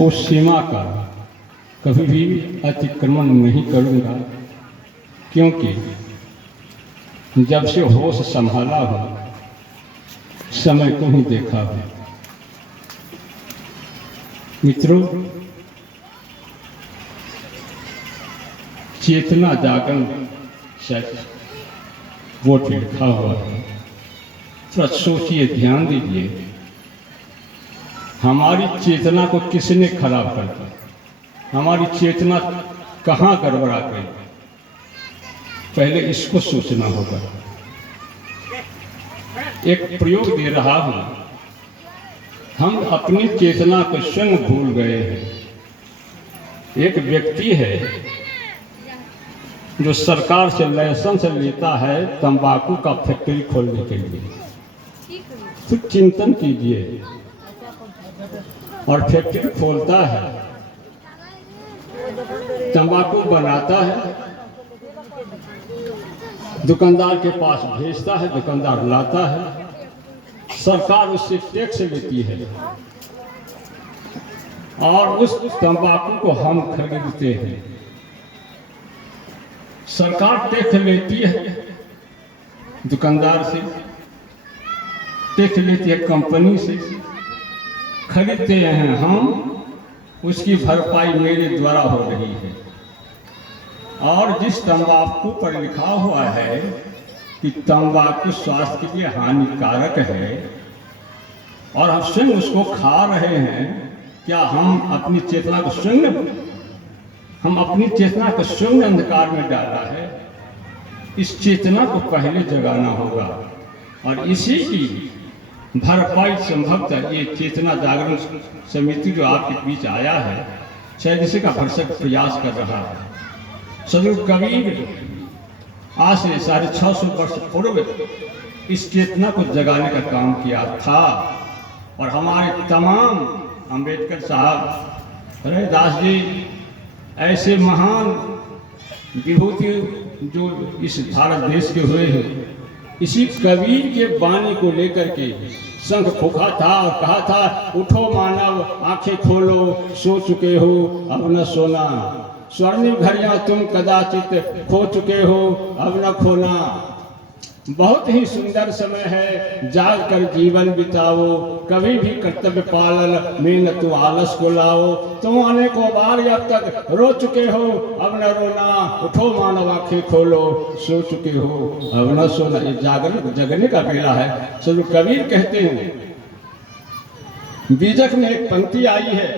उस सीमा का कभी भी अतिक्रमण नहीं करूँगा, क्योंकि जब से होश संभाला हो समय को ही देखा हो। मित्रों, चेतना जागरण शायद बोर्ड पे लिखा हुआ है, थोड़ा सोचिए, ध्यान दीजिए। हमारी चेतना को किसने खराब कर दिया? हमारी चेतना कहाँ गड़बड़ा गई? पहले इसको सोचना होगा। एक प्रयोग दे रहा हूं, हम अपनी चेतना को स्वयं भूल गए हैं। एक व्यक्ति है जो सरकार से लाइसेंस लेता है तंबाकू का फैक्ट्री खोलने के लिए। तो चिंतन कीजिए, और फैक्ट्री खोलता है, तंबाकू बनाता है, दुकानदार के पास भेजता है, दुकानदार लाता है, सरकार उससे टैक्स लेती है और उस तंबाकू को हम खरीदते हैं। सरकार टैक्स लेती है दुकानदार से, टैक्स लेती है कंपनी से, खरीदते हैं हम, उसकी भरपाई मेरे द्वारा हो रही है। और जिस तंबाकू पर लिखा हुआ है कि तंबाकू स्वास्थ्य के लिए हानिकारक है और हम स्वयं उसको खा रहे हैं, क्या हम अपनी चेतना को स्वयं अंधकार में डाला है? इस चेतना को पहले जगाना होगा और इसी की भरपाई संभवतः ये चेतना जागरण समिति जो आपके बीच आया है, शायद इसी का भरसक प्रयास कर रहा है। सदगुरु कबीर आज से 650 वर्ष पूर्व इस चेतना को जगाने का काम किया था और हमारे तमाम अंबेडकर साहब, रविदास जी, ऐसे महान विभूति जो इस भारत देश के हुए हैं, इसी कबीर के वाणी को लेकर के शंख फूंका था और कहा था, उठो मानव आंखें खोलो, सो चुके हो अब न सोना, स्वर्णिम घड़ियां तुम कदाचित खो चुके हो अब न खोना। बहुत ही सुंदर समय है, जाग कर जीवन बिताओ, कभी भी कर्तव्य पालन में न तू आलस को लाओ। तुम अनेकों बार अब तक रो चुके हो अब न रोना, उठो मानव आंखें खोलो, सो चुके हो अब न सोना। ये जागरण जगने का बेला है। सदगुरु कबीर कहते हैं, बीजक में एक पंक्ति आई है,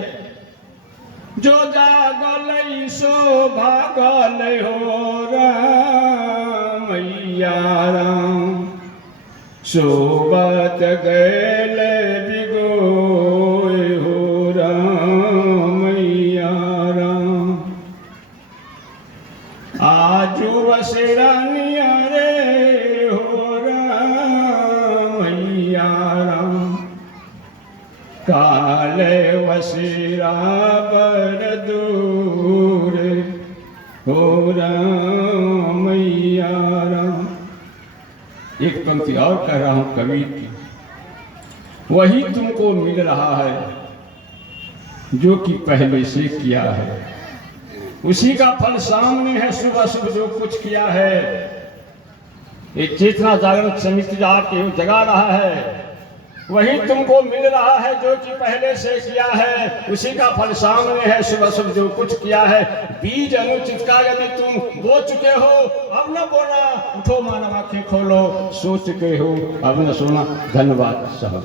जो जागल सो भागल हो मैया राम, सोबत गैल बिगोए हो मैया राम। आजू बसेरा नियरे हो मैया राम, काले वसीरा बर दूर हो मैया राम। एक पंक्ति और कह रहा हूं कबीर की, वही तुमको मिल रहा है जो कि पहले से किया है, उसी का फल सामने है, सुबह सुबह जो कुछ किया है। एक चेतना जागरण समिति आपके जगा रहा है, वही तुमको मिल रहा है जो कि पहले से किया है, उसी का फल सामने है, सुबह सुबह जो कुछ किया है। बीज अनुचित का यदि तुम बो चुके हो अब न बोना, उठो मानव आंखें खोलो, सो चुके हो अब न सोना। धन्यवाद साहब।